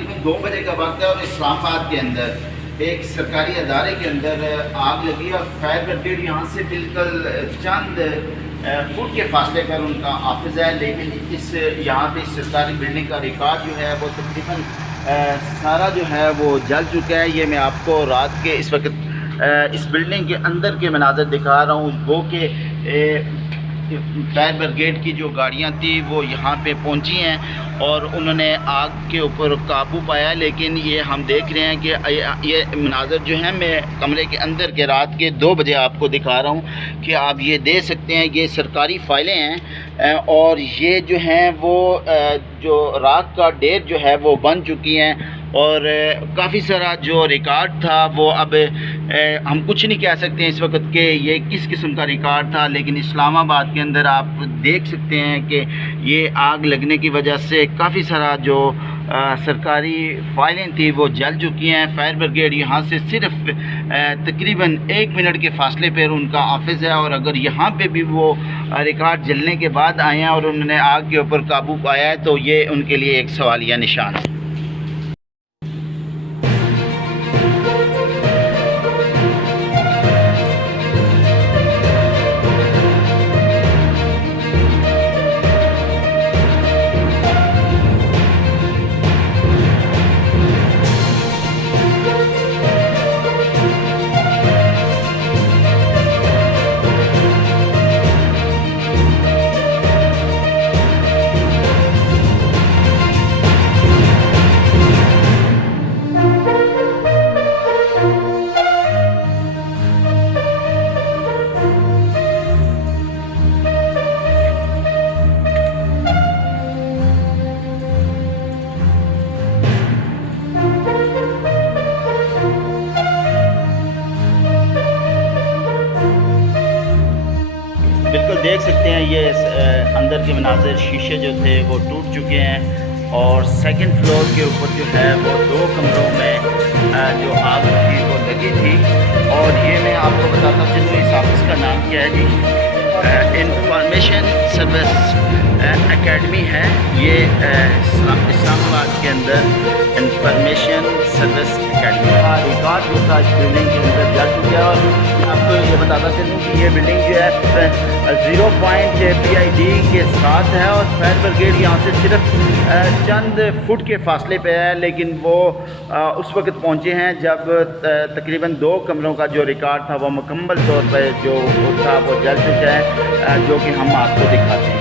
तकरीबन 2 बजे का वक्त है और इस्लामाबाद के अंदर एक सरकारी अदारे के अंदर आग लगी और फायर ब्रिगेड यहाँ से बिल्कुल चंद फुट के फासले पर उनका ऑफिस है, लेकिन इस यहाँ पे सरकारी बिल्डिंग का रिकॉर्ड जो है वो तकरीबन सारा जो है वो जल चुका है। ये मैं आपको रात के इस वक्त इस बिल्डिंग के अंदर के मनाज़र दिखा रहा हूँ, वो कि फायर ब्रिगेड की जो गाड़ियाँ थी वो यहाँ पे पहुँची हैं और उन्होंने आग के ऊपर काबू पाया। लेकिन ये हम देख रहे हैं कि ये मनाज़र जो है मैं कमरे के अंदर के रात के 2 बजे आपको दिखा रहा हूँ कि आप ये देख सकते हैं ये सरकारी फ़ाइलें हैं और ये जो हैं वो जो रात का डेट जो है वो बन चुकी हैं और काफ़ी सारा जो रिकॉर्ड था वो अब हम कुछ नहीं कह सकते हैं इस वक्त के ये किस किस्म का रिकॉर्ड था। लेकिन इस्लामाबाद के अंदर आप देख सकते हैं कि ये आग लगने की वजह से काफ़ी सारा जो सरकारी फाइलें थी वो जल चुकी हैं। फायर ब्रिगेड यहाँ से सिर्फ तकरीबन 1 मिनट के फासले पर उनका ऑफिस है और अगर यहाँ पे भी वो रिकॉर्ड जलने के बाद आए हैं और उन्होंने आग के ऊपर काबू पाया है तो ये उनके लिए एक सवालिया निशान है। बिल्कुल देख सकते हैं ये अंदर के मनाज़िर, शीशे जो थे वो टूट चुके हैं और सेकंड फ्लोर के ऊपर जो है वो 2 कमरों में जो आग थी वो लगी थी। और ये मैं आपको बताता चलूँ इस ऑफिस का नाम क्या है जी, इंफॉर्मेशन सर्विस एकेडमी है। ये इस्लामाबाद के अंदर इंफॉर्मेशन सर्विस एकेडमी का रिकॉर्ड जो था इस बिल्डिंग के अंदर जा चुका है। और मैं आपको ये बताता चलूँ कि ये बिल्डिंग जो है 0 पॉइंट PID के साथ है और फायर ब्रिगेड यहाँ से सिर्फ चंद फुट के फासले पे है, लेकिन वो उस वक्त पहुँचे हैं जब तकरीबन 2 कमरों का जो रिकॉर्ड था वो मुकम्मल तौर पर जो था वो जल चुका है, जो कि हम आपको दिखाते हैं।